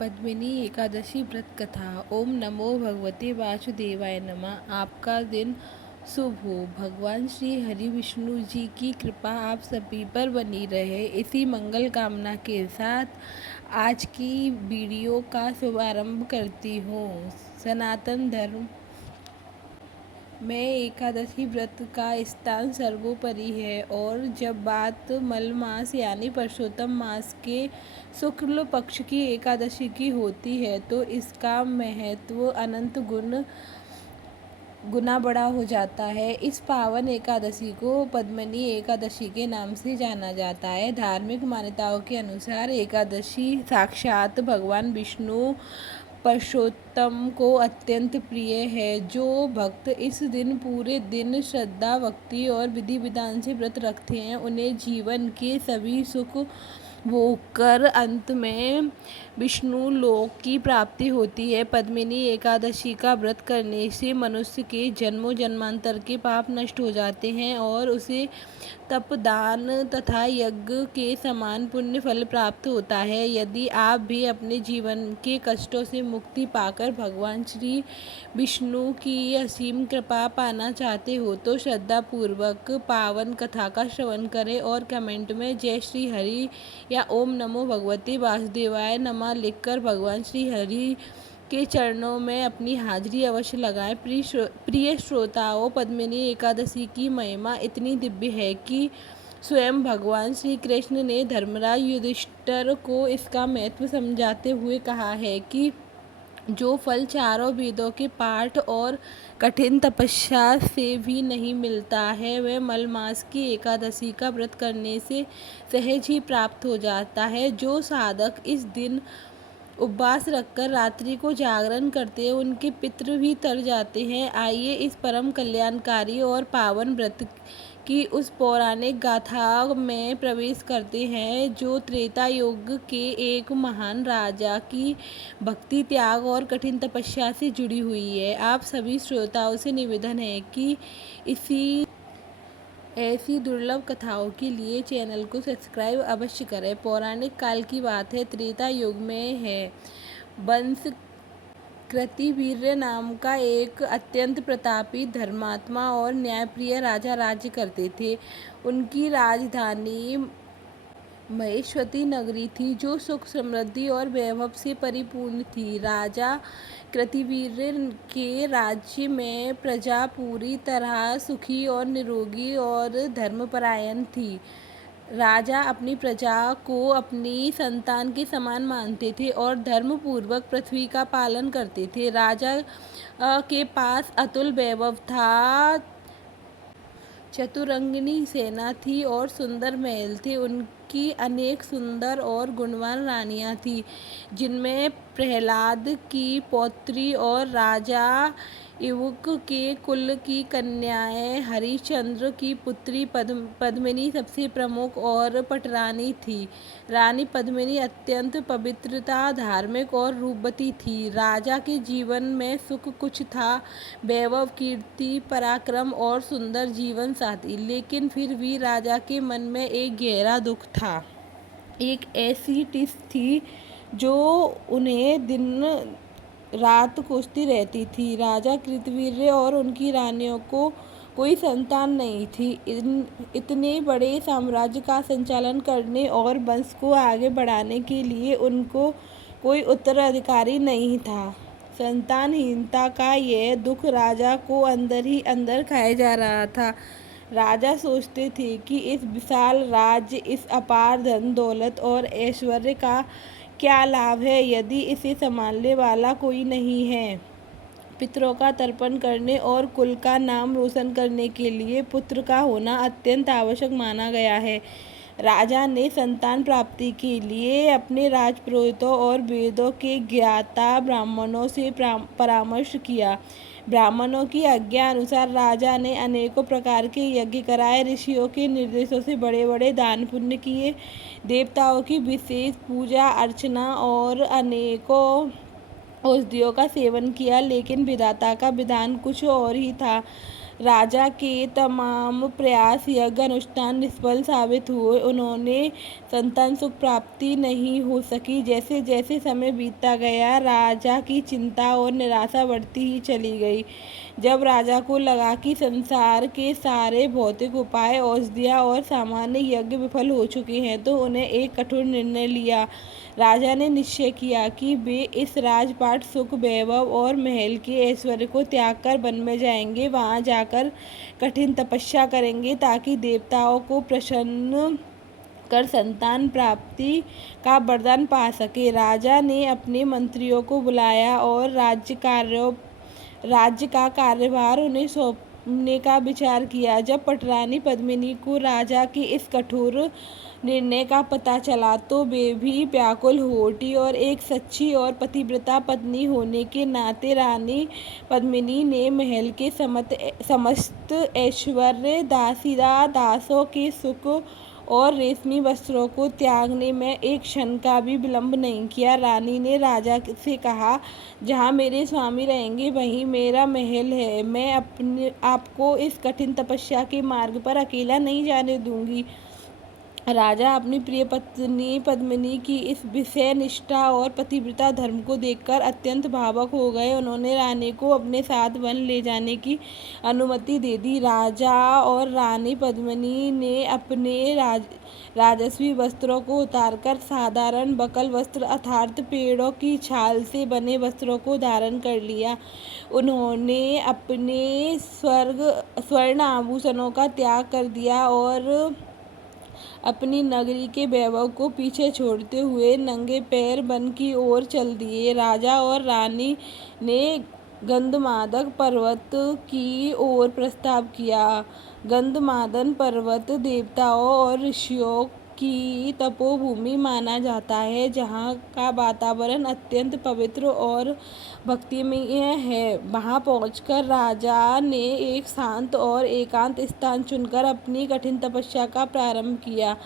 पद्मिनी एकादशी व्रत कथा। ओम नमो भगवते वासुदेवाय नमः। आपका दिन शुभ हो। भगवान श्री हरि विष्णु जी की कृपा आप सभी पर बनी रहे, इसी मंगल कामना के साथ आज की वीडियो का शुभारंभ करती हूँ। सनातन धर्म में एकादशी व्रत का स्थान सर्वोपरि है और जब बात मल मास यानी पुरुषोत्तम मास के शुक्ल पक्ष की एकादशी की होती है तो इसका महत्व अनंत गुना बड़ा हो जाता है। इस पावन एकादशी को पद्मिनी एकादशी के नाम से जाना जाता है। धार्मिक मान्यताओं के अनुसार एकादशी साक्षात भगवान विष्णु पुरुषोत्तम को अत्यंत प्रिय है। जो भक्त इस दिन पूरे दिन श्रद्धा, भक्ति और विधि विधान से व्रत रखते हैं उन्हें जीवन के सभी सुख भोगकर अंत में विष्णु लोक की प्राप्ति होती है। पद्मिनी एकादशी का व्रत करने से मनुष्य के जन्मों जन्मांतर के पाप नष्ट हो जाते हैं और उसे तप, दान तथा यज्ञ के समान पुण्य फल प्राप्त होता है। यदि आप भी अपने जीवन के कष्टों से मुक्ति पाकर भगवान श्री विष्णु की असीम कृपा पाना चाहते हो तो श्रद्धा पूर्वक पावन कथा का श्रवण करें और कमेंट में जय श्री हरि या ओम नमो भगवते वासुदेवाय नमः लिखकर भगवान श्री हरि के चरणों में अपनी हाजिरी अवश्य लगाएं। प्रिय श्रोताओं, पद्मिनी एकादशी की महिमा इतनी दिव्य है कि स्वयं भगवान श्री कृष्ण ने धर्मराज युधिष्ठिर को इसका महत्व समझाते हुए कहा है कि जो फल चारों वेदों के पाठ और कठिन तपस्या से भी नहीं मिलता है वह मल मास की एकादशी का व्रत करने से सहज ही प्राप्त हो जाता है। जो साधक इस दिन उपवास रखकर रात्रि को जागरण करते हैं उनके पितृ भी तर जाते हैं। आइए इस परम कल्याणकारी और पावन व्रत की उस पौराणिक गाथा में प्रवेश करते हैं जो त्रेता युग के एक महान राजा की भक्ति, त्याग और कठिन तपस्या से जुड़ी हुई है। आप सभी श्रोताओं से निवेदन है कि ऐसी दुर्लभ कथाओं के लिए चैनल को सब्सक्राइब अवश्य करें। पौराणिक काल की बात है, त्रेता युग में है। वंश कृतिवीर्य नाम का एक अत्यंत प्रतापी, धर्मात्मा और न्यायप्रिय राजा राज्य करते थे। उनकी राजधानी महेश्वती नगरी थी जो सुख, समृद्धि और वैभव से परिपूर्ण थी। राजा कृतिवीर्य के राज्य में प्रजा पूरी तरह सुखी और निरोगी और धर्मपरायण थी। राजा अपनी प्रजा को अपनी संतान के समान मानते थे और धर्म पूर्वक पृथ्वी का पालन करते थे। राजा के पास अतुल वैभव था, चतुरंगिनी सेना थी और सुंदर महल थे। उनकी अनेक सुंदर और गुणवान रानियां थीं, जिनमें प्रहलाद की पौत्री और राजा इक्ष्वाकु के कुल की कन्याएं हरिश्चंद्र की पुत्री पद्मिनी सबसे प्रमुख और पटरानी थी। रानी पद्मिनी अत्यंत पवित्रता, धार्मिक और रूपवती थी। राजा के जीवन में सुख कुछ था, वैभव, कीर्ति, पराक्रम और सुंदर जीवन साथी, लेकिन फिर भी राजा के मन में एक गहरा दुख था। एक ऐसी टिस थी जो उन्हें दिन रात कोसती रहती थी। राजा कृतवीर्य और उनकी रानियों को कोई संतान नहीं थी। इतने बड़े साम्राज्य का संचालन करने और वंश को आगे बढ़ाने के लिए उनको कोई उत्तराधिकारी नहीं था। संतानहीनता का यह दुख राजा को अंदर ही अंदर खाए जा रहा था। राजा सोचते थे कि इस विशाल राज्य, इस अपार धन दौलत और ऐश्वर्य का क्या लाभ है यदि इसे संभालने वाला कोई नहीं है। पितरों का तर्पण करने और कुल का नाम रोशन करने के लिए पुत्र का होना अत्यंत आवश्यक माना गया है। राजा ने संतान प्राप्ति के लिए अपने राजपुरोहितों और वेदों के ज्ञाता ब्राह्मणों से परामर्श किया। ब्राह्मणों की आज्ञा अनुसार राजा ने अनेकों प्रकार के यज्ञ कराए, ऋषियों के निर्देशों से बड़े बड़े दान पुण्य किए, देवताओं की विशेष पूजा अर्चना और अनेकों औषधियों का सेवन किया, लेकिन विधाता का विधान कुछ और ही था। राजा के तमाम प्रयास यज्ञ अनुष्ठान निष्फल साबित हुए। उन्होंने संतान सुख प्राप्ति नहीं हो सकी। जैसे जैसे समय बीतता गया राजा की चिंता और निराशा बढ़ती ही चली गई। जब राजा को लगा कि संसार के सारे भौतिक उपाय, औषधियाँ और सामान्य यज्ञ विफल हो चुके हैं, तो उन्हें एक कठोर निर्णय लिया। राजा ने निश्चय किया कि वे इस राजपाट, सुख, वैभव और महल के ऐश्वर्य को त्याग कर वन में जाएंगे। वहां जाकर कठिन तपस्या करेंगे ताकि देवताओं को प्रसन्न कर संतान प्राप्ति का वरदान पा सके। राजा ने अपने मंत्रियों को बुलाया और राज्य का कार्यभार उन्हें सौंपने का विचार किया। जब पटरानी पद्मिनी को राजा की इस कठोर निर्णय का पता चला तो वे भी व्याकुल हो उठी और एक सच्ची और पतिव्रता पत्नी होने के नाते रानी पद्मिनी ने महल के समस्त ऐश्वर्य, दासों के सुख और रेशमी वस्त्रों को त्यागने में एक क्षण का भी विलंब नहीं किया। रानी ने राजा से कहा, जहाँ मेरे स्वामी रहेंगे वहीं मेरा महल है। मैं आपको इस कठिन तपस्या के मार्ग पर अकेला नहीं जाने दूंगी। राजा अपनी प्रिय पत्नी पद्मिनी की इस विषय निष्ठा और पतिव्रता धर्म को देखकर अत्यंत भावुक हो गए। उन्होंने रानी को अपने साथ वन ले जाने की अनुमति दे दी। राजा और रानी पद्मिनी ने अपने राजस्वी वस्त्रों को उतारकर साधारण बकल वस्त्र अर्थात पेड़ों की छाल से बने वस्त्रों को धारण कर लिया। उन्होंने अपने स्वर्ण आभूषणों का त्याग कर दिया और अपनी नगरी के वैभव को पीछे छोड़ते हुए नंगे पैर वन की ओर चल दिए। राजा और रानी ने गंधमादन पर्वत की ओर प्रस्थान किया। गंधमादन पर्वत देवताओं और ऋषियों की तपोभूमि माना जाता है, जहाँ का वातावरण अत्यंत पवित्र और भक्तिमय है। वहाँ पहुंचकर राजा ने एक शांत और एकांत स्थान चुनकर अपनी कठिन तपस्या का प्रारंभ किया।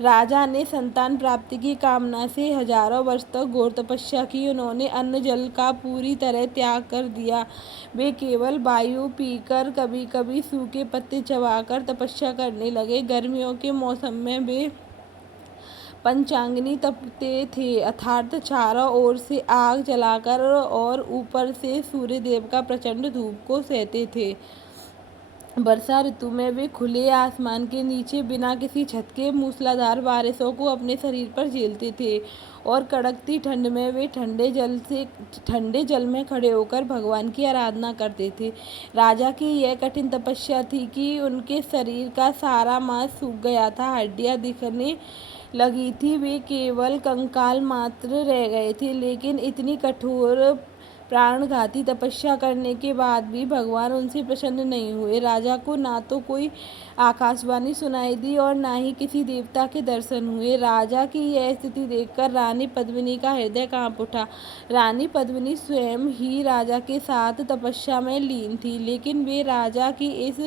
राजा ने संतान प्राप्ति की कामना से हजारों वर्ष तक घोर तपस्या की। उन्होंने अन्न जल का पूरी तरह त्याग कर दिया। वे केवल वायु पीकर, कभी कभी सूखे पत्ते चबाकर तपस्या करने लगे। गर्मियों के मौसम में वे पंचाग्नि तपते थे अर्थात चारों ओर से आग जलाकर और ऊपर से सूर्यदेव का प्रचंड धूप को सहते थे। वर्षा ऋतु में वे खुले आसमान के नीचे बिना किसी छत के मूसलाधार बारिशों को अपने शरीर पर झेलते थे और कड़कती ठंड में वे ठंडे जल में खड़े होकर भगवान की आराधना करते थे। राजा की यह कठिन तपस्या थी कि उनके शरीर का सारा मांस सूख गया था, हड्डियां दिखने लगी थी, वे केवल कंकाल मात्र रह गए थे। लेकिन इतनी कठोर प्राणघाती तपस्या करने के बाद भी भगवान उनसे प्रसन्न नहीं हुए। राजा को ना तो कोई आकाशवाणी सुनाई दी और ना ही किसी देवता के दर्शन हुए। राजा की यह स्थिति देखकर रानी पद्मिनी का हृदय कांप उठा। रानी पद्मिनी स्वयं ही राजा के साथ तपस्या में लीन थी, लेकिन वे राजा की इस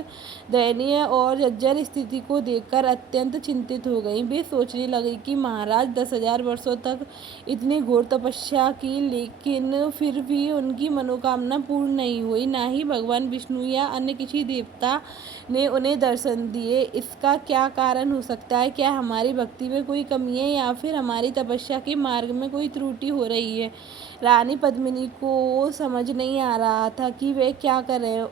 दयनीय और जर्जर स्थिति को देखकर अत्यंत चिंतित हो गईं। वे सोचने लगी कि महाराज 10,000 वर्षों तक इतनी घोर तपस्या की, लेकिन फिर भी उनकी मनोकामना पूर्ण नहीं हुई। ना ही भगवान विष्णु या अन्य किसी देवता ने उन्हें दर्शन दिए। इसका क्या कारण हो सकता है? क्या हमारी भक्ति में कोई कमी है या फिर हमारी तपस्या के मार्ग में कोई त्रुटि हो रही है? रानी पद्मिनी को समझ नहीं आ रहा था कि वे क्या करें।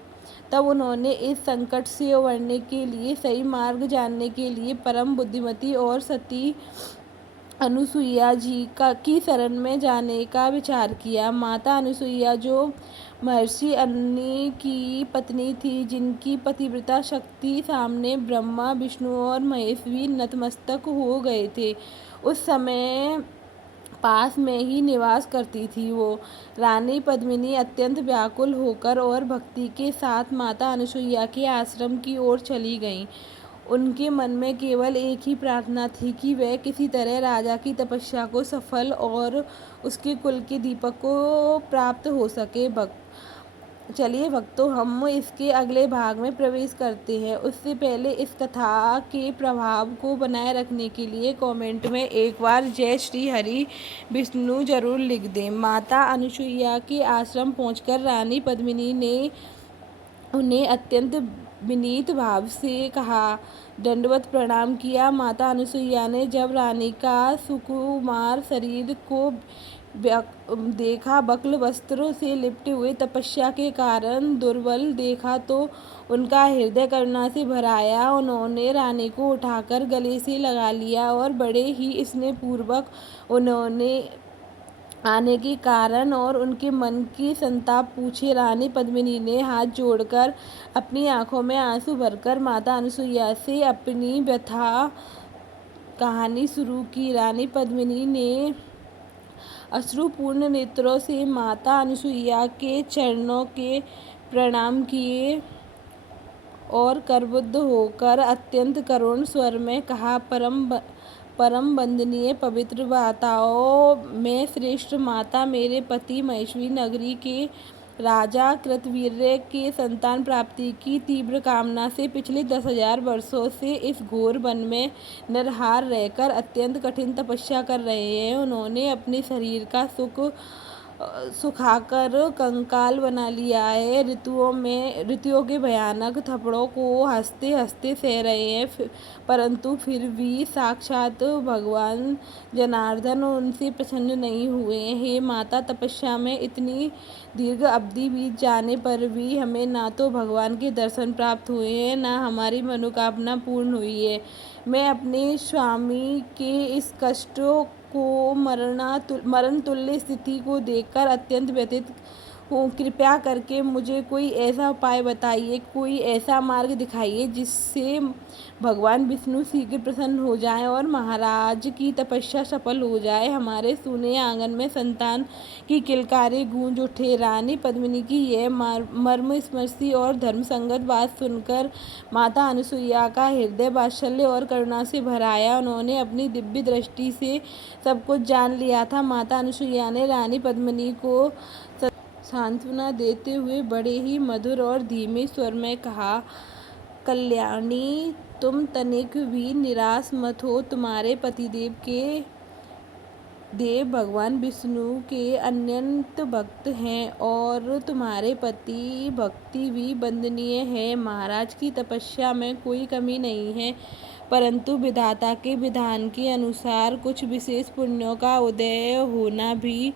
तब उन्होंने इस संकट से उबरने के लिए, सही मार्ग जानने के लिए परम बुद्धिमती और सती अनुसुईया जी की शरण में जाने का विचार किया। माता अनुसुईया जो महर्षि अत्रि की पत्नी थी, जिनकी पतिव्रता शक्ति सामने ब्रह्मा, विष्णु और महेश भी नतमस्तक हो गए थे, उस समय पास में ही निवास करती थी। वो रानी पद्मिनी अत्यंत व्याकुल होकर और भक्ति के साथ माता अनुसुईया के आश्रम की ओर चली गईं। उनके मन में केवल एक ही प्रार्थना थी कि वह किसी तरह राजा की तपस्या को सफल और उसके कुल के दीपक को प्राप्त हो सके। चलिए भक्तों, हम इसके अगले भाग में प्रवेश करते हैं। उससे पहले इस कथा के प्रभाव को बनाए रखने के लिए कमेंट में एक बार जय श्री हरि विष्णु जरूर लिख दें। माता अनुसुईया के आश्रम पहुंचकर रानी पद्मिनी ने उन्हें अत्यंत विनीत भाव से कहा, दंडवत प्रणाम किया। माता अनुसुईया ने जब रानी का सुकुमार शरीर को देखा, बकल वस्त्रों से लिपटे हुए, तपस्या के कारण दुर्बल देखा, तो उनका हृदय करुणा से भर आया। उन्होंने रानी को उठाकर गले से लगा लिया और बड़े ही स्नेहपूर्वक उन्होंने आने के कारण और उनके मन की संताप पूछे। रानी पद्मिनी ने हाथ जोड़कर अपनी आंखों में आंसू भरकर माता अनुसुईया से अपनी व्यथा कहानी शुरू की। रानी पद्मिनी ने अश्रुपूर्ण नेत्रों से माता अनुसुईया के चरणों के प्रणाम किए और करबुद्ध होकर अत्यंत करुण स्वर में कहा, परम वंदनीय पवित्र माताओं में श्रेष्ठ माता, मेरे पति महेश्वरी नगरी के राजा कृतवीर्य के संतान प्राप्ति की तीव्र कामना से पिछले 10,000 वर्षों से इस घोर वन में निराहार रहकर अत्यंत कठिन तपस्या कर रहे हैं। उन्होंने अपने शरीर का सुखाकर कंकाल बना लिया है। ऋतुओं के भयानक थप्पड़ों को हंसते हंसते सह रहे हैं, परंतु फिर भी साक्षात भगवान जनार्दन उनसे प्रसन्न नहीं हुए। हे माता, तपस्या में इतनी दीर्घ अवधि बीत जाने पर भी हमें ना तो भगवान के दर्शन प्राप्त हुए हैं, ना हमारी मनोकामना पूर्ण हुई है। मैं अपने स्वामी के इस कष्टों को मरण तुल्य स्थिति को देखकर अत्यंत व्यथित हूँ। कृपया करके मुझे कोई ऐसा उपाय बताइए, कोई ऐसा मार्ग दिखाइए जिससे भगवान विष्णु शीघ्र प्रसन्न हो जाएं और महाराज की तपस्या सफल हो जाए। हमारे सूने आंगन में संतान की किलकारी गूंज उठे। रानी पद्मिनी की यह मर्मस्पर्शी और धर्मसंगत बात सुनकर माता अनुसुईया का हृदय वात्सल्य और करुणा से भर आया। उन्होंने अपनी दिव्य दृष्टि से सब कुछ जान लिया था। माता अनुसुईया ने रानी पद्मिनी को सांत्वना देते हुए बड़े ही मधुर और धीमे स्वर में कहा, कल्याणी, तुम तनिक भी निराश मत हो। तुम्हारे पतिदेव के देव भगवान विष्णु के अनंत भक्त हैं और तुम्हारे पति भक्ति भी वंदनीय है। महाराज की तपस्या में कोई कमी नहीं है, परंतु विधाता के विधान के अनुसार कुछ विशेष पुण्यों का उदय होना भी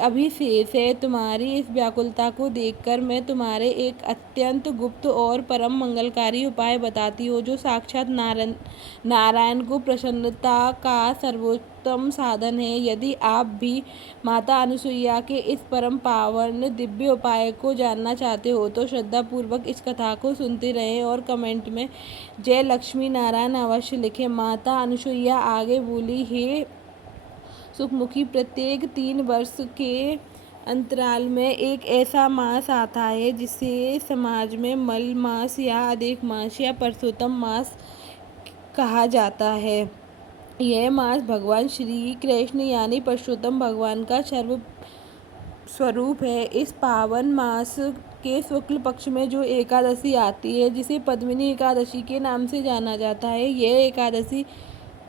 अभी शेष है। तुम्हारी इस व्याकुलता को देखकर मैं तुम्हारे एक अत्यंत गुप्त और परम मंगलकारी उपाय बताती हूँ, जो साक्षात नारायण को प्रसन्नता का सर्वोत्तम साधन है। यदि आप भी माता अनुसुईया के इस परम पावन दिव्य उपाय को जानना चाहते हो तो श्रद्धापूर्वक इस कथा को सुनते रहें और कमेंट में जय लक्ष्मी नारायण अवश्य लिखें। माता अनुसुईया आगे बोली, हे सुखमुखी, प्रत्येक 3 वर्ष के अंतराल में एक ऐसा मास आता है जिसे समाज में मल मास या अधिक मास या पुरुषोत्तम मास कहा जाता है। यह मास भगवान श्री कृष्ण यानी पुरुषोत्तम भगवान का सर्व स्वरूप है। इस पावन मास के शुक्ल पक्ष में जो एकादशी आती है, जिसे पद्मिनी एकादशी के नाम से जाना जाता है, यह एकादशी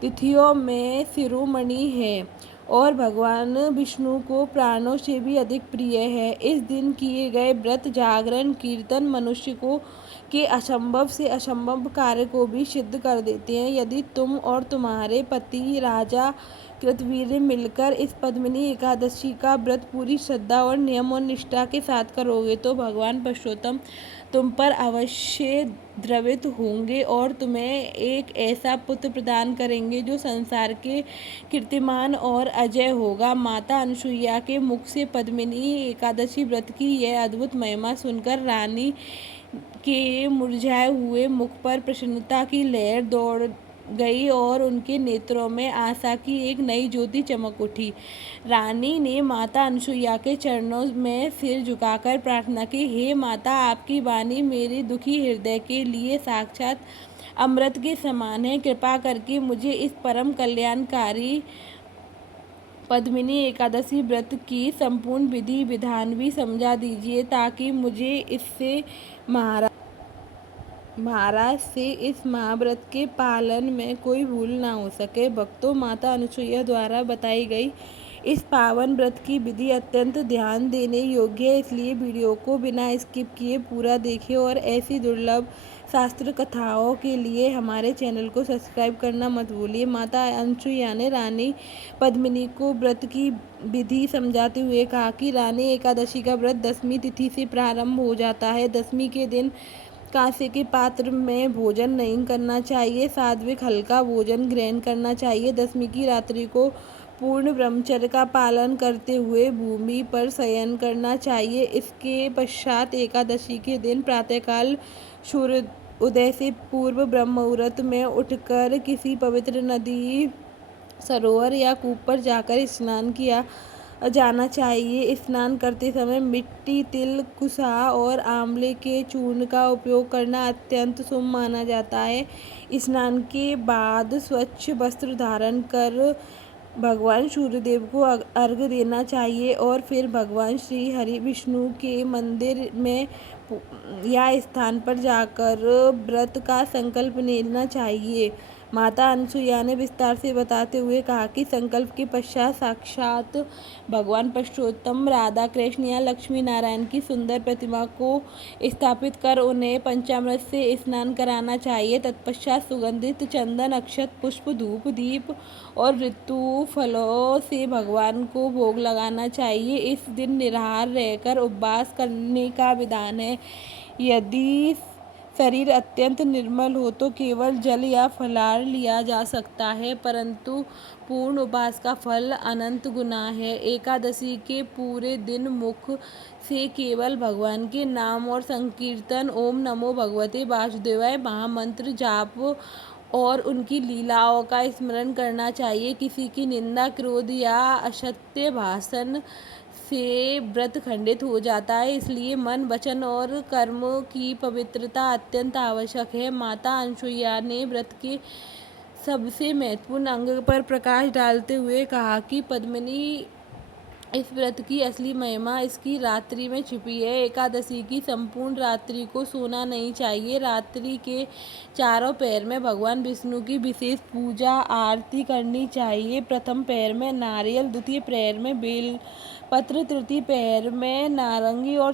तिथियों में शिरोमणि है और भगवान विष्णु को प्राणों से भी अधिक प्रिय है। इस दिन किए गए व्रत, जागरण, कीर्तन मनुष्य को के असंभव से असंभव कार्य को भी सिद्ध कर देते हैं। यदि तुम और तुम्हारे पति राजा कृतवीर्य मिलकर इस पद्मिनी एकादशी का व्रत पूरी श्रद्धा और नियम और निष्ठा के साथ करोगे तो भगवान पुरुषोत्तम तुम पर अवश्य द्रवित होंगे और तुम्हें एक ऐसा पुत्र प्रदान करेंगे जो संसार के कीर्तिमान और अजय होगा। माता अनुसुईया के मुख से पद्मिनी एकादशी व्रत की यह अद्भुत महिमा सुनकर रानी के मुरझाए हुए मुख पर प्रसन्नता की लहर दौड़ गई और उनके नेत्रों में आशा की एक नई ज्योति चमक उठी। रानी ने माता अनुसुईया के चरणों में सिर झुकाकर प्रार्थना की, हे माता, आपकी वाणी मेरे दुखी हृदय के लिए साक्षात अमृत के समान है। कृपा करके मुझे इस परम कल्याणकारी पद्मिनी एकादशी व्रत की संपूर्ण विधि विधान भी समझा दीजिए, ताकि मुझे इससे महाराज से इस महाव्रत के पालन में कोई भूल ना हो सके। भक्तों, माता अनुसुईया द्वारा बताई गई इस पावन व्रत की विधि अत्यंत ध्यान देने योग्य है, इसलिए वीडियो को बिना स्किप किए पूरा देखें और ऐसी दुर्लभ शास्त्र कथाओं के लिए हमारे चैनल को सब्सक्राइब करना मत भूलिए। माता अनसुईया ने रानी पद्मिनी को व्रत की विधि समझाते हुए कहा कि रानी एकादशी का व्रत दशमी तिथि से प्रारंभ हो जाता है। दशमी के दिन कांसे के पात्र में भोजन नहीं करना चाहिए, सात्विक हल्का भोजन ग्रहण करना चाहिए। दशमी की रात्रि को पूर्ण ब्रह्मचर्य का पालन करते हुए भूमि पर शयन करना चाहिए। इसके पश्चात एकादशी के दिन प्रातःकाल सूर्य उदय से पूर्व ब्रह्म मुहूर्त में उठकर किसी पवित्र नदी, सरोवर या कूप पर जाकर स्नान किया जाना चाहिए। स्नान करते समय मिट्टी, तिल, कुसा और आंवले के चूर्ण का उपयोग करना अत्यंत शुभ माना जाता है। स्नान के बाद स्वच्छ वस्त्र धारण कर भगवान सूर्यदेव को अर्घ्य देना चाहिए और फिर भगवान श्री हरि विष्णु के मंदिर में या स्थान पर जाकर व्रत का संकल्प लेना चाहिए। माता अनसुईया ने विस्तार से बताते हुए कहा कि संकल्प के पश्चात साक्षात भगवान पुरुषोत्तम, राधा कृष्ण या लक्ष्मी नारायण की सुंदर प्रतिमा को स्थापित कर उन्हें पंचामृत से स्नान कराना चाहिए। तत्पश्चात सुगंधित चंदन, अक्षत, पुष्प, धूप, दीप और ऋतु फलों से भगवान को भोग लगाना चाहिए। इस दिन निराहार रहकर उपवास करने का विधान है। यदि शरीर अत्यंत निर्मल हो तो केवल जल या फलाहार लिया जा सकता है, परंतु पूर्ण उपवास का फल अनंत गुना है। एकादशी के पूरे दिन मुख से केवल भगवान के नाम और संकीर्तन, ओम नमो भगवते वासुदेवाय महामंत्र जाप और उनकी लीलाओं का स्मरण करना चाहिए। किसी की निंदा, क्रोध या असत्य भाषण से व्रत खंडित हो जाता है, इसलिए मन, वचन और कर्म की पवित्रता अत्यंत आवश्यक है। माता अनसुईया ने व्रत के सबसे महत्वपूर्ण अंग पर प्रकाश डालते हुए कहा कि पद्मिनी, इस व्रत की असली महिमा इसकी रात्रि में छिपी है। एकादशी की संपूर्ण रात्रि को सोना नहीं चाहिए। रात्रि के चारों पहर में भगवान विष्णु की विशेष पूजा आरती करनी चाहिए। प्रथम पहर में नारियल, द्वितीय पहर में बेलपत्र, तृतीय पहर में नारंगी और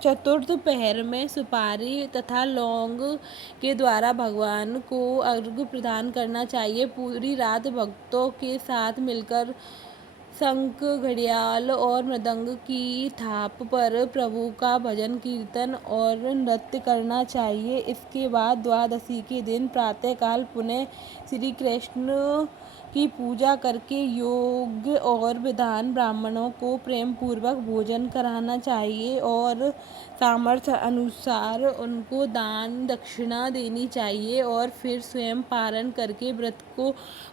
चतुर्थ पहर में सुपारी तथा लौंग के द्वारा भगवान को अर्घ्य प्रदान करना चाहिए। पूरी रात भक्तों के साथ मिलकर शंख, घड़ियाल और मृदंग की थाप पर प्रभु का भजन, कीर्तन और नृत्य करना चाहिए। इसके बाद द्वादशी के दिन प्रातःकाल पुनः श्री कृष्ण की पूजा करके योग्य और विधान ब्राह्मणों को प्रेम पूर्वक भोजन कराना चाहिए और सामर्थ्य अनुसार उनको दान दक्षिणा देनी चाहिए और फिर स्वयं पारण करके व्रत को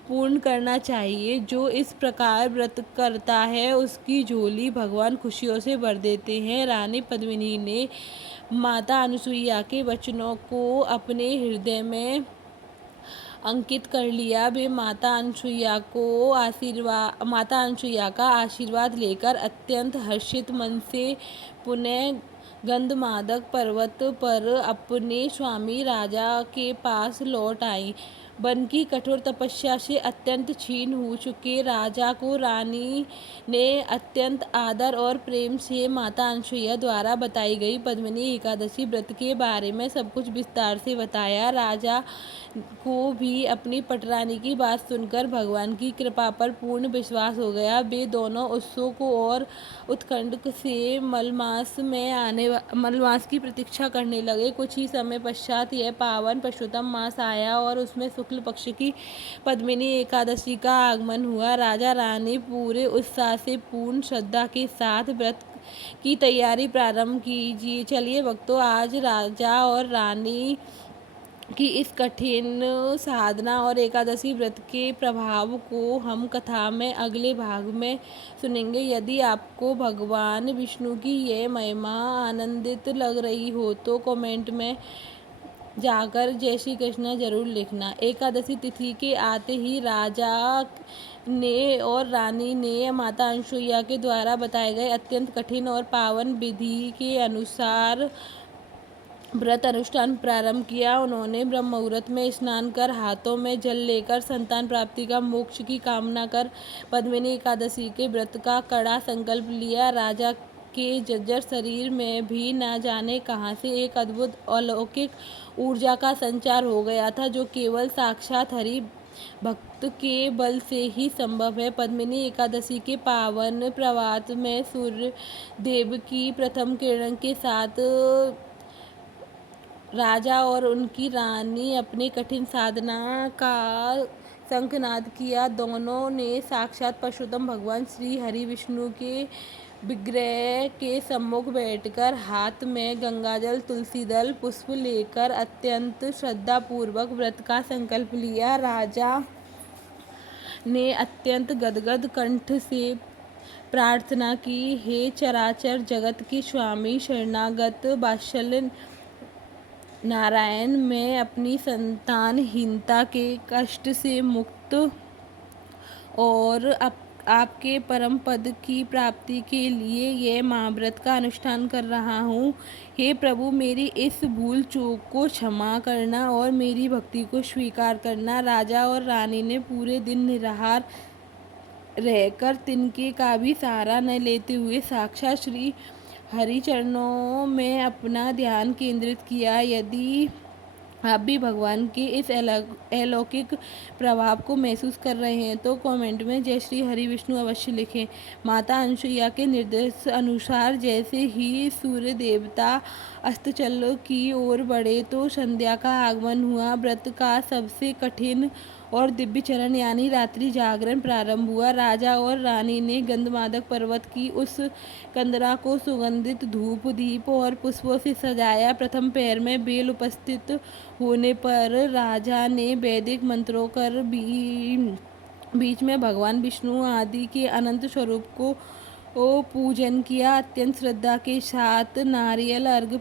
पूर्ण करना चाहिए। जो इस प्रकार व्रत करता है उसकी झोली भगवान खुशियों से भर देते हैं। रानी पद्मिनी ने माता अनसुईया के वचनों को अपने हृदय में अंकित कर लिया। वे माता अनसुईया का आशीर्वाद लेकर अत्यंत हर्षित मन से पुनः गंधमादक पर्वत पर अपने स्वामी राजा के पास लौट आई। वन की कठोर तपस्या से अत्यंत क्षीण हो चुके राजा को रानी ने अत्यंत आदर और प्रेम से माता अनसुईया द्वारा बताई गई पद्मिनी एकादशी व्रत के बारे में सब कुछ विस्तार से बताया। राजा को भी अपनी पटरानी की बात सुनकर भगवान की कृपा पर पूर्ण विश्वास हो गया। वे दोनों उत्सव को और उत्कंठ से मलमास की प्रतीक्षा करने लगे। कुछ ही समय पश्चात यह पावन पुरुषोत्तम मास आया और उसमें शुक्ल पक्ष की पद्मिनी एकादशी का आगमन हुआ। राजा रानी पूरे उत्साह से पूर्ण श्रद्धा के साथ व्रत की तैयारी प्रारंभ कीजिए। चलिए भक्तों, आज राजा और रानी कि इस कठिन साधना और एकादशी व्रत के प्रभाव को हम कथा में अगले भाग में सुनेंगे। यदि आपको भगवान विष्णु की यह महिमा आनंदित लग रही हो तो कमेंट में जाकर जय श्री कृष्ण जरूर लिखना। एकादशी तिथि के आते ही राजा ने और रानी ने माता अनसुईया के द्वारा बताए गए अत्यंत कठिन और पावन विधि के अनुसार व्रत अनुष्ठान प्रारंभ किया। उन्होंने ब्रह्म मुहूर्त में स्नान कर हाथों में जल लेकर संतान प्राप्ति का मोक्ष की कामना कर पद्मिनी एकादशी के व्रत का कड़ा संकल्प लिया। राजा के जर्जर शरीर में भी न जाने कहां से एक अद्भुत अलौकिक ऊर्जा का संचार हो गया था, जो केवल साक्षात हरि भक्त के बल से ही संभव है। पद्मिनी एकादशी के पावन प्रभात में सूर्य देव की प्रथम किरण के साथ राजा और उनकी रानी अपनी कठिन साधना का शंखनाद किया। दोनों ने साक्षात परशुराम भगवान श्री हरि विष्णु के विग्रह के सम्मुख बैठकर हाथ में गंगाजल तुलसी दल पुष्प लेकर अत्यंत श्रद्धापूर्वक व्रत का संकल्प लिया। राजा ने अत्यंत गदगद कंठ से प्रार्थना की, हे चराचर जगत के स्वामी शरणागत वात्सल्य नारायण, मैं अपनी संतानहीनता के कष्ट से मुक्त और आपके परम पद की प्राप्ति के लिए यह महाव्रत का अनुष्ठान कर रहा हूँ। हे प्रभु, मेरी इस भूल चूक को क्षमा करना और मेरी भक्ति को स्वीकार करना। राजा और रानी ने पूरे दिन निराहार रहकर तिनके का भी सहारा न लेते हुए साक्षात श्री हरि चरणों में अपना ध्यान केंद्रित किया। यदि आप भी भगवान के इस अलौकिक प्रभाव को महसूस कर रहे हैं तो कमेंट में जय श्री हरि विष्णु अवश्य लिखें। माता अनुसुईया के निर्देश अनुसार जैसे ही सूर्य देवता अस्ताचल की ओर बढ़े तो संध्या का आगमन हुआ। व्रत का सबसे कठिन और दिव्य चरण यानी रात्रि जागरण प्रारंभ हुआ। राजा और रानी ने गंधमादक पर्वत की उस कंदरा को सुगंधित धूप दीप और पुष्पों से सजाया। प्रथम पैर में बेल उपस्थित होने पर राजा ने वैदिक मंत्रों कर बीच में भगवान विष्णु आदि के अनंत स्वरूप को पूजन किया। अत्यंत श्रद्धा के साथ नारियल अर्घ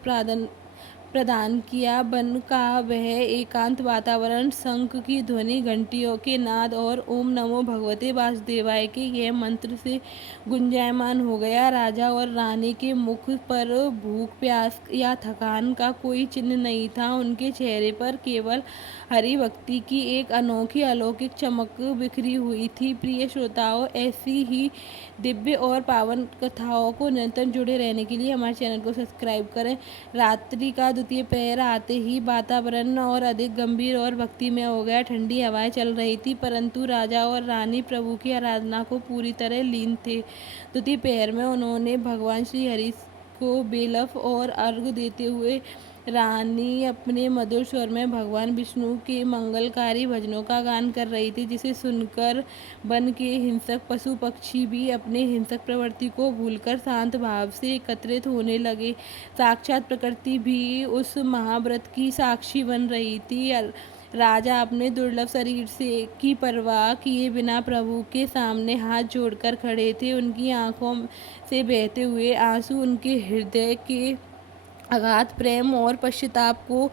प्रदान किया। वन का वह एकांत वातावरण शंख की ध्वनि, घंटियों के नाद और ओम नमो भगवते वासुदेवाय के यह मंत्र से गुंजायमान हो गया। राजा और रानी के मुख पर भूख प्यास या थकान का कोई चिन्ह नहीं था। उनके चेहरे पर केवल हरि भक्ति की एक अनोखी अलौकिक चमक बिखरी हुई थी। प्रिय श्रोताओं, ऐसी ही दिव्य और पावन कथाओं को निरंतर जुड़े रहने के लिए हमारे चैनल को सब्सक्राइब करें। रात्रि का द्वितीय पहर आते ही वातावरण और अधिक गंभीर और भक्तिमय हो गया। ठंडी हवाएं चल रही थी, परंतु राजा और रानी प्रभु की आराधना को पूरी तरह लीन थे। द्वितीय पहर में उन्होंने भगवान श्री हरि को बेलफ और अर्घ देते हुए रानी अपने मधुर स्वर में भगवान विष्णु के मंगलकारी भजनों का गान कर रही थी, जिसे सुनकर वन के हिंसक पशु पक्षी भी अपने हिंसक प्रवृत्ति को भूलकर शांत भाव से एकत्रित होने लगे। साक्षात प्रकृति भी उस महाव्रत की साक्षी बन रही थी। राजा अपने दुर्लभ शरीर से की परवाह किए बिना प्रभु के सामने हाथ जोड़कर खड़े थे। उनकी आंखों से बहते हुए आंसू उनके हृदय के अगाध प्रेम और पश्चाताप को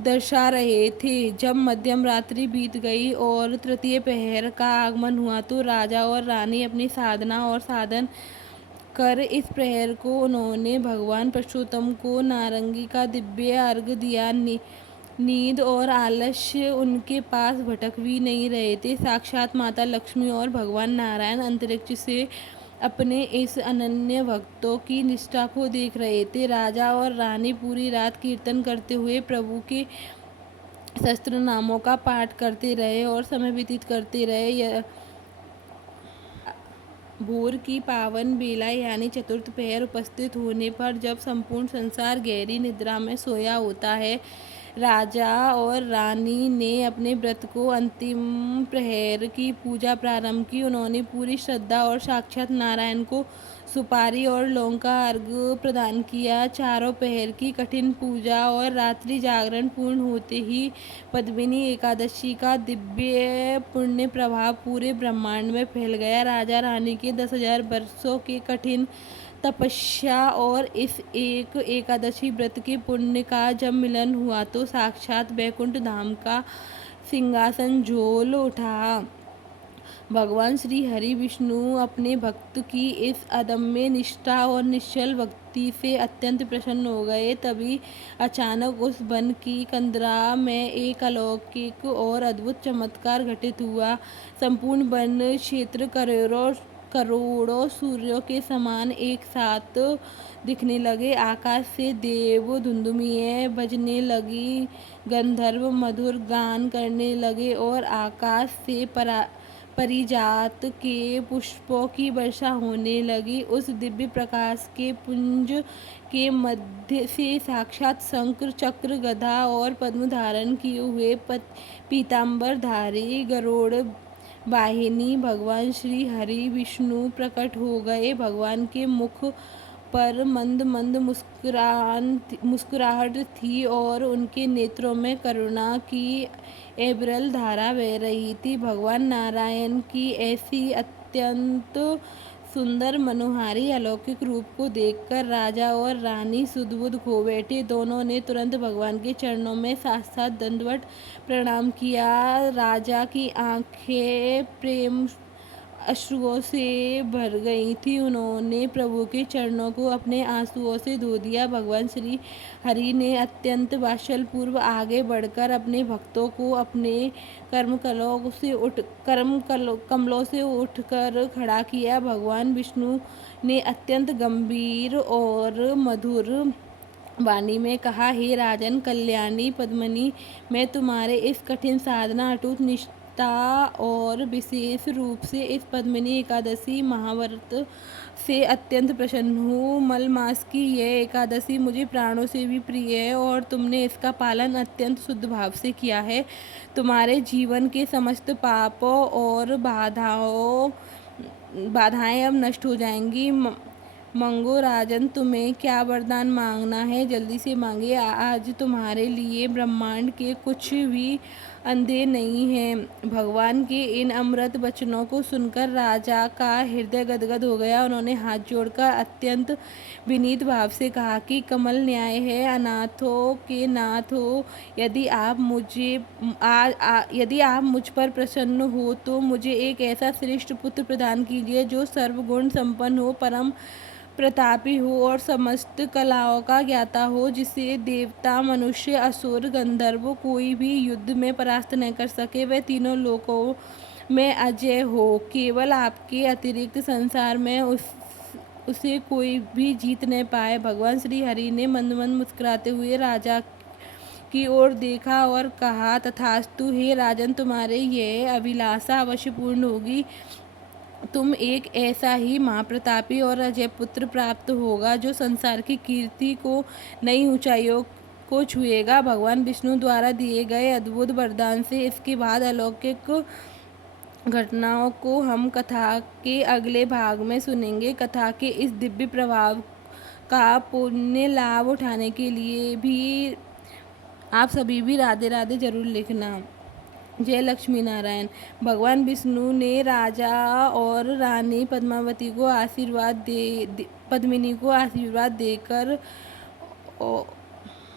दर्शा रहे थे। जब मध्यम रात्रि बीत गई और तृतीय पहर का आगमन हुआ तो राजा और रानी अपनी साधना और साधन कर इस प्रहर को उन्होंने भगवान परशुराम को नारंगी का दिव्य अर्घ दिया। नींद और आलस्य उनके पास भटक भी नहीं रहे थे। साक्षात माता लक्ष्मी और भगवान नारायण अंतरिक्ष से अपने इस अनन्य भक्तों की निष्ठा को देख रहे थे। राजा और रानी पूरी रात कीर्तन करते हुए प्रभु के शस्त्र नामों का पाठ करते रहे और समय व्यतीत करते रहे। भोर की पावन बेला यानी चतुर्थ पहर उपस्थित होने पर जब संपूर्ण संसार गहरी निद्रा में सोया होता है, राजा और रानी ने अपने व्रत को अंतिम प्रहर की पूजा प्रारंभ की। उन्होंने पूरी श्रद्धा और साक्षात नारायण को सुपारी और लौंग का अर्घ प्रदान किया। चारों पहर की कठिन पूजा और रात्रि जागरण पूर्ण होते ही पद्मिनी एकादशी का दिव्य पुण्य प्रभाव पूरे ब्रह्मांड में फैल गया। राजा रानी के 10,000 वर्षों के कठिन तपस्या और इस एक एकादशी व्रत के पुण्य का जब मिलन हुआ तो साक्षात वैकुंठ धाम का सिंहासन झूल उठा। भगवान श्री हरि विष्णु अपने भक्त की इस अदम्य निष्ठा और निश्चल भक्ति से अत्यंत प्रसन्न हो गए। तभी अचानक उस वन की कंदरा में एक अलौकिक और अद्भुत चमत्कार घटित हुआ। संपूर्ण वन क्षेत्र करोड़ों करोड़ों सूर्यों के समान एक साथ दिखने लगे। आकाश से देव धुंधुमियाँ बजने लगी, गंधर्व मधुर गान करने लगे और आकाश से परिजात के पुष्पों की वर्षा होने लगी। उस दिव्य प्रकाश के पुंज के मध्य से साक्षात शंख चक्र गदा और पद्म धारण किए हुए पीताम्बरधारी गरुड़ वाहिनी भगवान श्री हरि विष्णु प्रकट हो गए। भगवान के मुख पर मंद मंद मुस्कुराहट थी और उनके नेत्रों में करुणा की एबरल धारा बह रही थी। भगवान नारायण की ऐसी अत्यंत सुंदर मनोहारी अलौकिक रूप को देखकर राजा और रानी सुधबुध खो बैठे। दोनों ने तुरंत भगवान के चरणों में साष्टांग दंडवत प्रणाम किया। राजा की आंखें प्रेम अश्रुओं से भर गई थी। उन्होंने प्रभु के चरणों को अपने आंसुओं से धो दिया। भगवान श्री हरि ने अत्यंत वात्सल्यपूर्वक आगे बढ़कर अपने भक्तों को अपने कमलों से उठकर खड़ा किया। भगवान विष्णु ने अत्यंत गंभीर और मधुर वाणी में कहा, हे राजन कल्याणी पद्मिनी, मैं तुम्हारे इस कठिन साधना, अटूट निष्ठा और विशेष रूप से इस पद्मिनी एकादशी महाव्रत से अत्यंत प्रसन्न हूँ। मल मास की यह एकादशी मुझे प्राणों से भी प्रिय है और तुमने इसका पालन अत्यंत शुद्ध भाव से किया है। तुम्हारे जीवन के समस्त पापों और बाधाएं अब नष्ट हो जाएंगी। मंगो राजन, तुम्हें क्या वरदान मांगना है, जल्दी से मांगिए। आज तुम्हारे लिए ब्रह्मांड के कुछ भी अंधे नहीं हैं। भगवान के इन अमृत वचनों को सुनकर राजा का हृदय गदगद हो गया। उन्होंने हाथ जोड़कर अत्यंत विनीत भाव से कहा कि कमल न्याय है, अनाथों के नाथ हो, यदि आप मुझ पर प्रसन्न हो तो मुझे एक ऐसा श्रेष्ठ पुत्र प्रदान कीजिए जो सर्वगुण संपन्न हो, परम प्रतापी हो और समस्त कलाओं का ज्ञाता हो, जिसे देवता मनुष्य असुर गंधर्व कोई भी युद्ध में परास्त न कर सके। वह तीनों लोकों में अजय हो, केवल आपके अतिरिक्त संसार में उसे कोई भी जीत न पाए। भगवान श्री हरि ने मंद मंद मुस्कुराते हुए राजा की ओर देखा और कहा, तथास्तु हे राजन, तुम्हारे यह अभिलाषा अवश्य पूर्ण होगी। तुम एक ऐसा ही महाप्रतापी और अजय पुत्र प्राप्त होगा जो संसार की कीर्ति को नई ऊंचाइयों को छुएगा। भगवान विष्णु द्वारा दिए गए अद्भुत वरदान से इसके बाद अलौकिक घटनाओं को हम कथा के अगले भाग में सुनेंगे। कथा के इस दिव्य प्रभाव का पुण्य लाभ उठाने के लिए भी आप सभी भी राधे राधे जरूर लिखना। जय लक्ष्मी नारायण। भगवान विष्णु ने राजा और रानी पद्मावती को पद्मिनी को आशीर्वाद देकर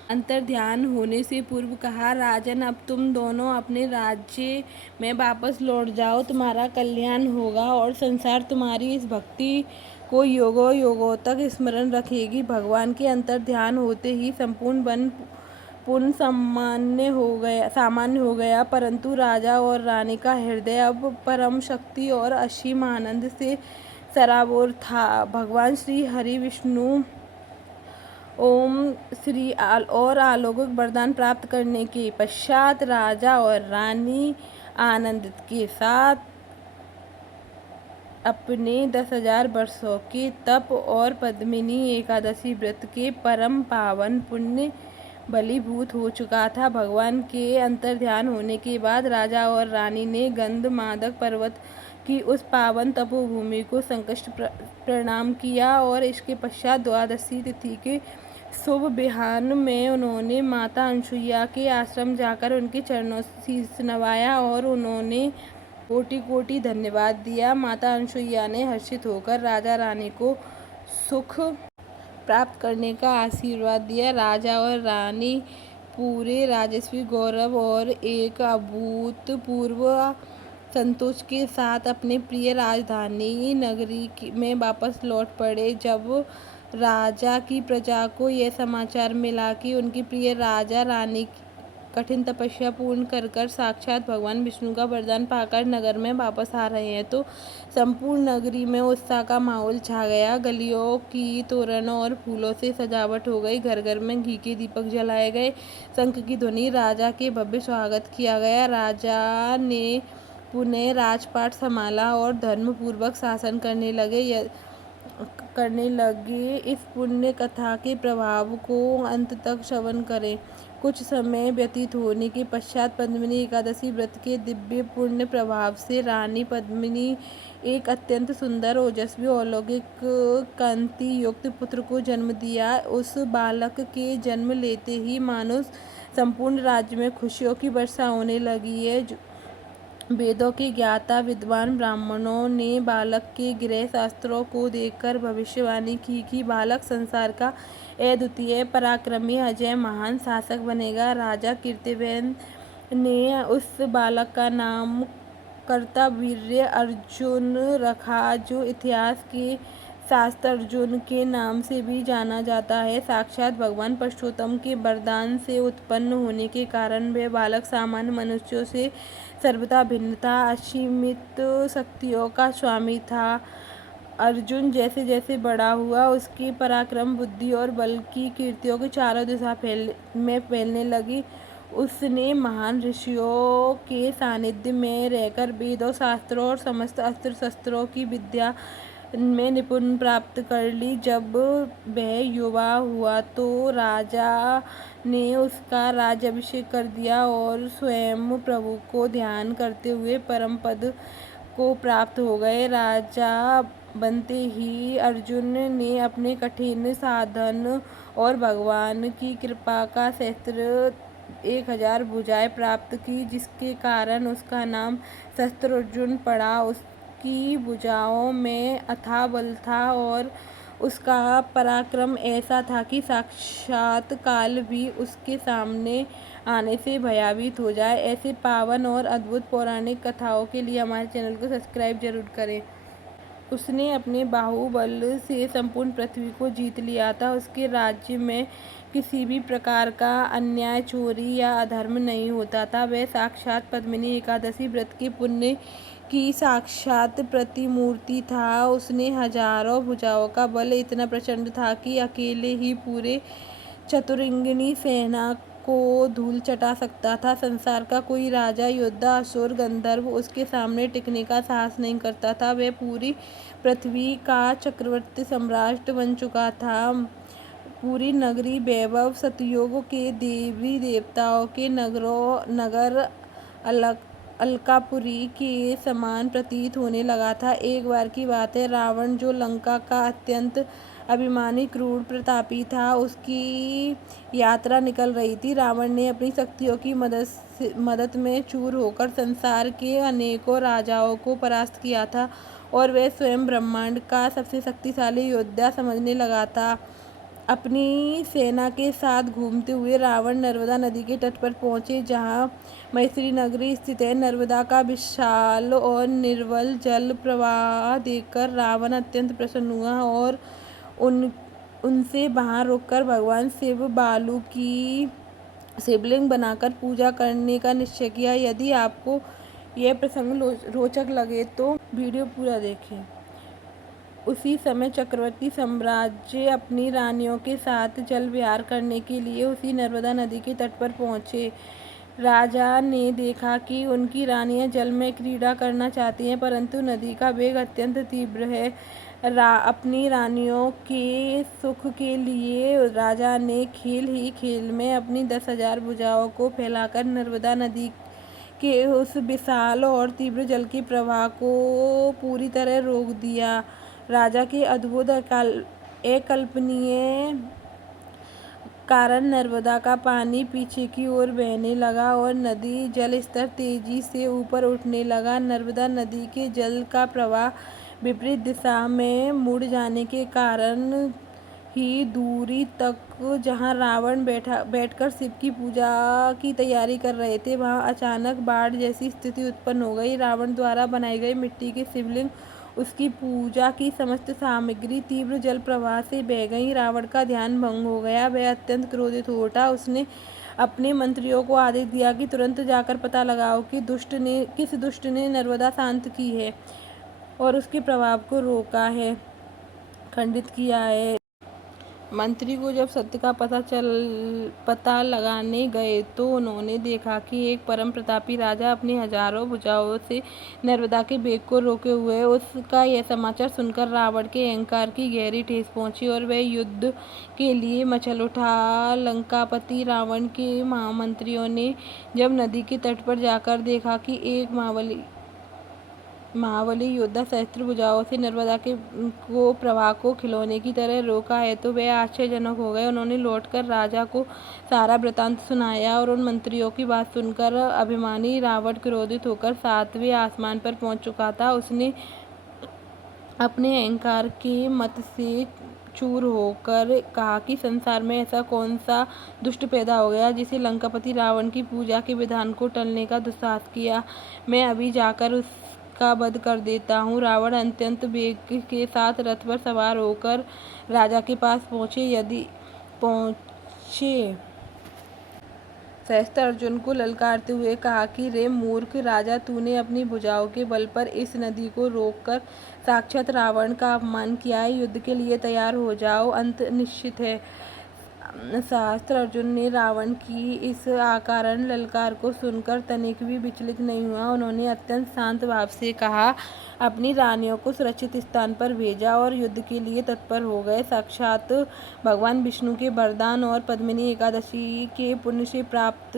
अंतर्ध्यान होने से पूर्व कहा, राजन अब तुम दोनों अपने राज्य में वापस लौट जाओ, तुम्हारा कल्याण होगा और संसार तुम्हारी इस भक्ति को योगों योगों तक स्मरण रखेगी। भगवान के अंतर्ध्यान होते ही संपूर्ण वन पूर्ण सामान्य हो गया, परंतु राजा और रानी का हृदय अब परम शक्ति और असीम आनंद से सराबोर था। भगवान श्री हरि विष्णु और अलौकिक वरदान प्राप्त करने के पश्चात राजा और रानी आनंद के साथ अपने 10,000 वर्षों के तप और पद्मिनी एकादशी व्रत के परम पावन पुण्य बलीभूत हो चुका था। भगवान के अंतर्ध्यान होने के बाद राजा और रानी ने गंधमादक पर्वत की उस पावन तपोभूमि को संकष्ट प्रणाम किया और इसके पश्चात द्वादशी तिथि के शुभ बिहान में उन्होंने माता अनसुईया के आश्रम जाकर उनके चरणों से शीश नवाया और उन्होंने कोटि कोटि धन्यवाद दिया। माता अनसुईया ने हर्षित होकर राजा रानी को सुख प्राप्त करने का आशीर्वाद दिया। राजा और रानी पूरे राजस्वी गौरव और एक अभूतपूर्व संतोष के साथ अपने प्रिय राजधानी नगरी में वापस लौट पड़े। जब राजा की प्रजा को यह समाचार मिला कि उनकी प्रिय राजा रानी कठिन तपस्या पूर्ण कर साक्षात भगवान विष्णु का वरदान पाकर नगर में वापस आ रहे हैं, तो संपूर्ण नगरी में उत्साह का माहौल छा गया। गलियों की तोरणों और फूलों से सजावट हो गई, घर घर में घी के दीपक जलाए गए, शंख की ध्वनि, राजा के भव्य स्वागत किया गया। राजा ने पुनः राजपाट संभाला और धर्म पूर्वक शासन करने लगे। इस पुण्य कथा के प्रभाव को अंत तक श्रवण करें। कुछ समय व्यतीत होने के पश्चात पद्मिनी एकादशी व्रत के दिव्य पुण्य प्रभाव से रानी पद्मिनी एक अत्यंत सुंदर, ओजस्वी, अलौकिक कांति युक्त पुत्र को जन्म दिया। उस बालक के जन्म लेते ही मानो संपूर्ण राज्य में खुशियों की वर्षा होने लगी है। वेदों के ज्ञाता विद्वान ब्राह्मणों ने बालक के गृह शास्त्रों को देखकर भविष्यवाणी की कि बालक संसार का अद्वितीय, पराक्रमी, अजय, महान शासक बनेगा। राजा कीर्तिवर्धन ने उस बालक का नाम कर्तवीर्य अर्जुन रखा, जो इतिहास के शास्त्र अर्जुन के नाम से भी जाना जाता है। साक्षात भगवान पुरुषोत्तम के वरदान से उत्पन्न होने के कारण वह बालक सामान्य मनुष्यों से सर्वथा भिन्न था, असीमित शक्तियों का स्वामी था। अर्जुन जैसे जैसे बड़ा हुआ, उसकी पराक्रम, बुद्धि और बल की कीर्तियों की चारों दिशा में फैलने लगी। उसने महान ऋषियों के सानिध्य में रहकर वेदों, शास्त्रों और समस्त अस्त्र शस्त्रों की विद्या में निपुण प्राप्त कर ली। जब वह युवा हुआ तो राजा ने उसका राज्याभिषेक कर दिया और स्वयं प्रभु को ध्यान करते हुए परम पद को प्राप्त हो गए। राजा बनते ही अर्जुन ने अपने कठिन साधन और भगवान की कृपा का शस्त्र 1000 भुजाएं प्राप्त की, जिसके कारण उसका नाम शस्त्रार्जुन पड़ा। उसकी भुजाओं में अथाह बल था और उसका पराक्रम ऐसा था कि साक्षात काल भी उसके सामने आने से भयभीत हो जाए। ऐसे पावन और अद्भुत पौराणिक कथाओं के लिए हमारे चैनल को सब्सक्राइब जरूर करें। उसने अपने बाहुबल से संपूर्ण पृथ्वी को जीत लिया था। उसके राज्य में किसी भी प्रकार का अन्याय, चोरी या अधर्म नहीं होता था। वह साक्षात पद्मिनी एकादशी व्रत के पुण्य की साक्षात प्रतिमूर्ति था। उसने हजारों भुजाओं का बल इतना प्रचंड था कि अकेले ही पूरे चतुरंगिनी सेना को धूल चटा सकता था। संसार का कोई राजा, योद्धा, असुर, गंधर्व उसके सामने टिकने का साहस नहीं करता था। वह पूरी पृथ्वी का चक्रवर्ती सम्राट बन चुका था। पूरी नगरी वैभव, सतयुग के देवी देवताओं के नगर अलकापुरी के समान प्रतीत होने लगा था। एक बार की बात है, रावण, जो लंका का अत्यंत अभिमानी, क्रूर, प्रतापी था, उसकी यात्रा निकल रही थी। रावण ने अपनी शक्तियों की मदद में चूर होकर संसार के अनेकों राजाओं को परास्त किया था और वह स्वयं ब्रह्मांड का सबसे शक्तिशाली योद्धा समझने लगा था। अपनी सेना के साथ घूमते हुए रावण नर्मदा नदी के तट पर पहुंचे, जहां मैत्री नगरी स्थित है। नर्मदा का विशाल और निर्मल जल प्रवाह देखकर रावण अत्यंत प्रसन्न हुआ और उनसे वहां रुककर भगवान शिव बालू की शिवलिंग बनाकर पूजा करने का निश्चय किया। यदि आपको यह प्रसंग रोचक लगे तो वीडियो पूरा देखें। उसी समय चक्रवर्ती साम्राज्य अपनी रानियों के साथ जल विहार करने के लिए उसी नर्मदा नदी के तट पर पहुंचे। राजा ने देखा कि उनकी रानियां जल में क्रीड़ा करना चाहती हैं, परंतु नदी का वेग अत्यंत तीव्र है। अपनी रानियों के सुख के लिए राजा ने खेल ही खेल में अपनी 10,000 भुजाओं को फैलाकर नर्मदा नदी के उस विशाल और तीव्र जल के प्रवाह को पूरी तरह रोक दिया। राजा के अद्भुत अकल्पनीय कारण नर्मदा का पानी पीछे की ओर बहने लगा और नदी जल स्तर तेजी से ऊपर उठने लगा। नर्मदा नदी के जल का प्रवाह विपरीत दिशा में मुड़ जाने के कारण ही दूरी तक जहाँ रावण बैठकर शिव की पूजा की तैयारी कर रहे थे, वहाँ अचानक बाढ़ जैसी स्थिति उत्पन्न हो गई। रावण द्वारा बनाई गई मिट्टी के शिवलिंग, उसकी पूजा की समस्त सामग्री तीव्र जल प्रवाह से बह गई। रावण का ध्यान भंग हो गया। वह अत्यंत क्रोधित हो उठा। उसने अपने मंत्रियों को आदेश दिया कि तुरंत जाकर पता लगाओ कि किस दुष्ट ने नर्मदा शांत की है और उसके प्रभाव को रोका है, खंडित किया है। मंत्री को जब सत्य का पता लगाने गए तो उन्होंने देखा कि एक परम प्रतापी राजा अपनी हजारों भुजाओं से नर्मदा के वेग को रोके हुए है। उसका यह समाचार सुनकर रावण के अहंकार की गहरी ठेस पहुंची और वह युद्ध के लिए मचल उठा। लंकापति रावण के महामंत्रियों ने जब नदी के तट पर जाकर देखा कि एक महाबली योद्धा सहस्त्र भुजाओं से नर्मदा के प्रवाह को खिलौने की तरह रोका है तो वे आश्चर्यजनक हो गए। उन्होंने लौटकर राजा को सारा वृतांत सुनाया और उन मंत्रियों की बात सुनकर अभिमानी रावण क्रोधित होकर 7वें आसमान पर पहुंच चुका था। उसने अपने अहंकार के मत से चूर होकर कहा कि संसार में ऐसा कौन सा दुष्ट पैदा हो गया जिसे लंकापति रावण की पूजा के विधान को टलने का दुस्साहस किया। मैं अभी जाकर उसका वध कर देता हूँ। रावण अत्यंत वेग के साथ रथ पर सवार होकर राजा के पास पहुँचे। सहस्त्र अर्जुन को ललकारते हुए कहा कि रे मूर्ख राजा, तूने अपनी भुजाओं के बल पर इस नदी को रोककर साक्षात रावण का अपमान किया है। युद्ध के लिए तैयार हो जाओ, अंत निश्चित है। सहस्त्र अर्जुन ने रावण की इस अकारण ललकार को सुनकर तनिक भी विचलित नहीं हुआ। उन्होंने अत्यंत शांत भाव से कहा, अपनी रानियों को सुरक्षित स्थान पर भेजा और युद्ध के लिए तत्पर हो गए। साक्षात भगवान विष्णु के वरदान और पद्मिनी एकादशी के पुण्य से प्राप्त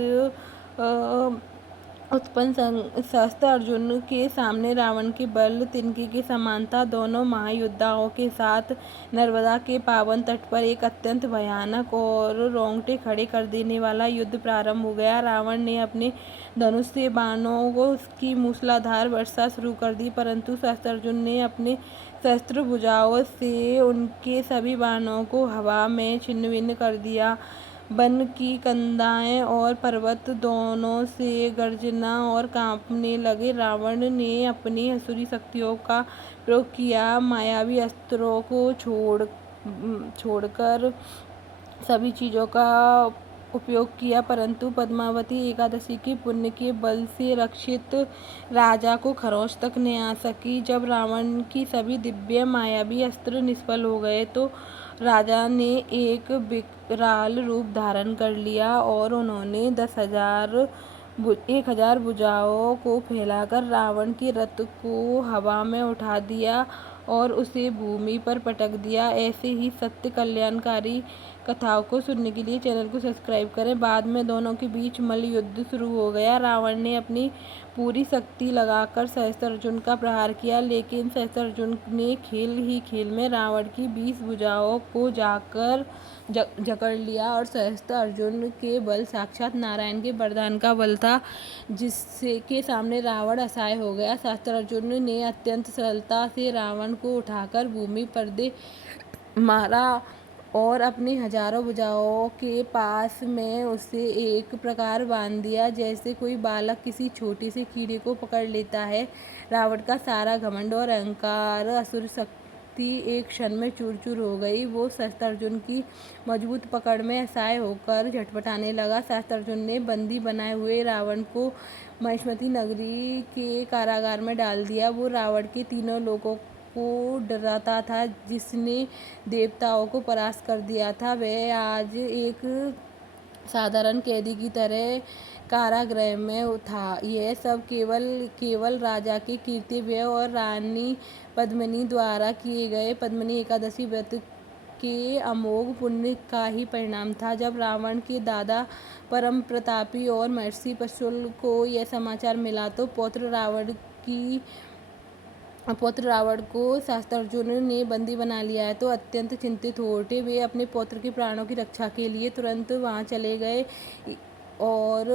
उत्पन्न सहस्त्र अर्जुन के सामने रावण के बल तिनके के समान था। दोनों महायोद्धाओं के साथ नर्मदा के पावन तट पर एक अत्यंत भयानक और रोंगटे खड़े कर देने वाला युद्ध प्रारंभ हो गया। रावण ने अपने धनुष से बाणों को उसकी मूसलाधार वर्षा शुरू कर दी, परंतु सहस्त्र अर्जुन ने अपने सहस्त्र भुजाओं से उनके सभी बाणों को हवा में छिन्न भिन्न कर दिया। वन की कंधाएं और पर्वत दोनों से गर्जना और कांपने लगे। रावण ने अपनी असुरी शक्तियों का प्रयोग किया, मायावी अस्त्रों को छोड़कर सभी चीज़ों का उपयोग किया, परंतु पद्मावती एकादशी के पुण्य के बल से रक्षित राजा को खरोंच तक न आ सकी। जब रावण की सभी दिव्य मायावी अस्त्र निष्फल हो गए तो राजा ने एक विकराल रूप धारण कर लिया और उन्होंने 10,000 भुजाओं को फैलाकर रावण के रथ को हवा में उठा दिया और उसे भूमि पर पटक दिया। ऐसे ही सत्य कल्याणकारी कथाओं को सुनने के लिए चैनल को सब्सक्राइब करें। बाद में दोनों के बीच मल्ल युद्ध शुरू हो गया। रावण ने अपनी पूरी शक्ति लगाकर सहस्त्र अर्जुन का प्रहार किया, लेकिन सहस्त्र अर्जुन ने खेल ही खेल में रावण की 20 भुजाओं को जाकर जकड़ लिया और सहस्त्र अर्जुन के बल साक्षात नारायण के वरदान का बल था, जिसके के सामने रावण असहाय हो गया। सहस्त्र अर्जुन ने अत्यंत सरलता से रावण को उठाकर भूमि पर दे मारा और अपनी हजारों भुजाओं के पास में उसे एक प्रकार बांध दिया, जैसे कोई बालक किसी छोटे से कीड़े को पकड़ लेता है। रावण का सारा घमंड और अहंकार, असुर शक्ति एक क्षण में चूर चूर हो गई। वो सहस्त्र अर्जुन की मजबूत पकड़ में असहाय होकर झटपटाने लगा। सहस्त्र अर्जुन ने बंदी बनाए हुए रावण को महिष्मती नगरी के कारागार में डाल दिया। वो रावण के तीनों लोगों को डराता था, जिसने देवताओं को परास्त कर दिया था। वह आज एक साधारण कैदी की तरह कारागृह में था। यह सब केवल राजा के कीर्तिव्यय और रानी पद्मिनी द्वारा किए गए पद्मिनी एकादशी व्रत के अमोघ पुण्य का ही परिणाम था। जब रावण के दादा परम प्रतापी और महर्षि पशुल को यह समाचार मिला तो पौत्र रावण को सहस्त्र अर्जुन ने बंदी बना लिया है तो अत्यंत चिंतित हो उठे। वे अपने पौत्र के प्राणों की रक्षा के लिए तुरंत वहां चले गए और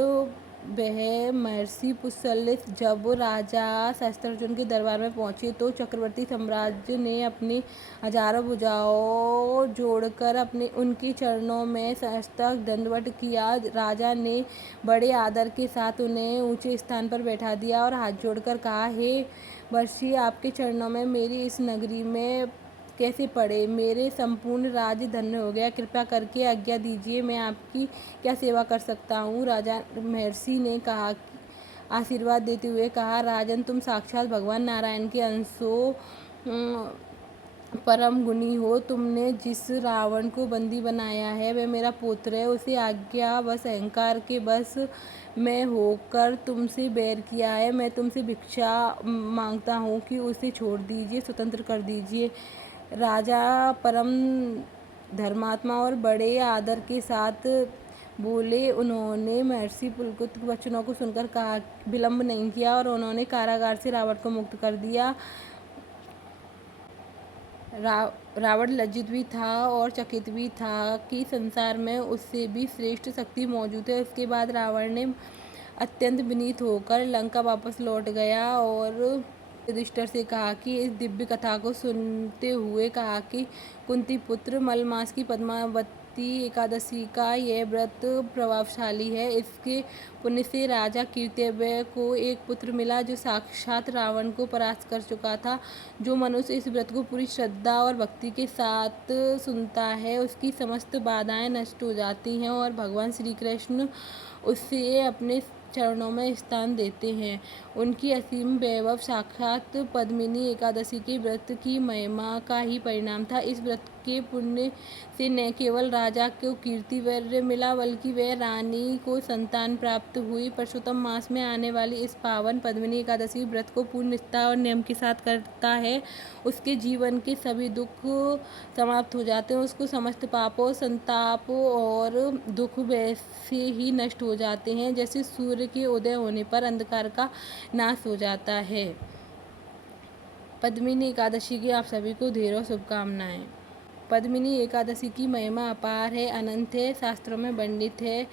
वह महर्षि पुलस्त्य जब राजा सहस्त्रार्जुन के दरबार में पहुंचे तो चक्रवर्ती सम्राट ने अपनी हजारों भुजाओं जोड़कर उनके चरणों में साष्टांग दंडवत किया। राजा ने बड़े आदर के साथ उन्हें ऊंचे स्थान पर बैठा दिया और हाथ जोड़कर कहा, हे महर्षि, आपके चरणों में मेरी इस नगरी में कैसे पड़े। मेरे संपूर्ण राज्य धन्य हो गया। कृपया करके आज्ञा दीजिए, मैं आपकी क्या सेवा कर सकता हूँ। राजा महर्षि ने कहा, आशीर्वाद देते हुए कहा, राजन, तुम साक्षात भगवान नारायण के अंश हो, परम गुणी हो। तुमने जिस रावण को बंदी बनाया है वह मेरा पुत्र है। उसे आज्ञा बस अहंकार के बस में होकर तुमसे बैर किया है। मैं तुमसे भिक्षा मांगता हूँ कि उसे छोड़ दीजिए, स्वतंत्र कर दीजिए। राजा परम धर्मात्मा और बड़े आदर के साथ बोले। उन्होंने महर्षि पुलस्त्य के वचनों को सुनकर कहा विलंब नहीं किया और उन्होंने कारागार से रावण को मुक्त कर दिया। रावण लज्जित भी था और चकित भी था कि संसार में उससे भी श्रेष्ठ शक्ति मौजूद है। उसके बाद रावण ने अत्यंत विनीत होकर लंका वापस लौट गया और युधिष्ठिर से कहा कि इस दिव्य कथा को सुनते हुए कहा कि कुंती पुत्र मलमास की पद्मावती एकादशी का यह व्रत प्रभावशाली है। इसके पुण्य से राजा कीर्तिवर्य को एक पुत्र मिला जो साक्षात रावण को परास्त कर चुका था। जो मनुष्य इस व्रत को पूरी श्रद्धा और भक्ति के साथ सुनता है उसकी समस्त बाधाएं नष्ट हो जाती हैं और भगवान श्री कृष्ण उसे अपने चरणों में स्थान देते हैं। उनकी असीम वैभव साक्षात पद्मिनी एकादशी के व्रत की महिमा का ही परिणाम था। इस व्रत के पुण्य से न केवल राजा को कीर्तिवर्य मिला बल्कि वह रानी को संतान प्राप्त हुई। पुरुषोत्तम मास में आने वाली इस पावन पद्मिनी एकादशी व्रत को पूर्ण निष्ठा और नियम के साथ करता है, उसके जीवन के सभी दुख समाप्त हो जाते हैं। उसको समस्त पापों, संताप और दुख वैसे ही नष्ट हो जाते हैं जैसे सूर्य के उदय होने पर अंधकार का नाश हो जाता है। पद्मिनी एकादशी की आप सभी को ढेरों शुभकामनाएं। पद्मिनी एकादशी की महिमा अपार है, अनंत है। शास्त्रों में वर्णित है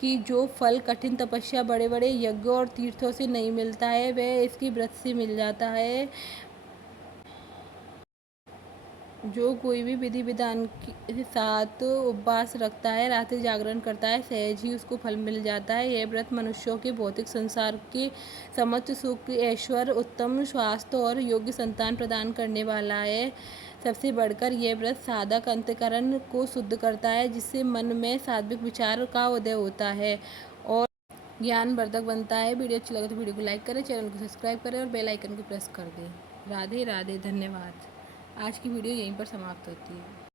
कि जो फल कठिन तपस्या, बड़े बड़े यज्ञों और तीर्थों से नहीं मिलता है वह इसके व्रत से मिल जाता है। जो कोई भी विधि विधान के साथ उपवास रखता है, रात्रि जागरण करता है, सहज ही उसको फल मिल जाता है। यह व्रत मनुष्यों के भौतिक संसार के समस्त सुख, ऐश्वर्य, उत्तम स्वास्थ्य और योग्य संतान प्रदान करने वाला है। सबसे बढ़कर यह व्रत साधक अंतःकरण को शुद्ध करता है जिससे मन में सात्विक विचार का उदय होता है और ज्ञानवर्धक बनता है। वीडियो अच्छी लगे तो वीडियो को लाइक करें, चैनल को सब्सक्राइब करें और बेल आइकन को प्रेस कर दें। राधे राधे, धन्यवाद। आज की वीडियो यहीं पर समाप्त होती है।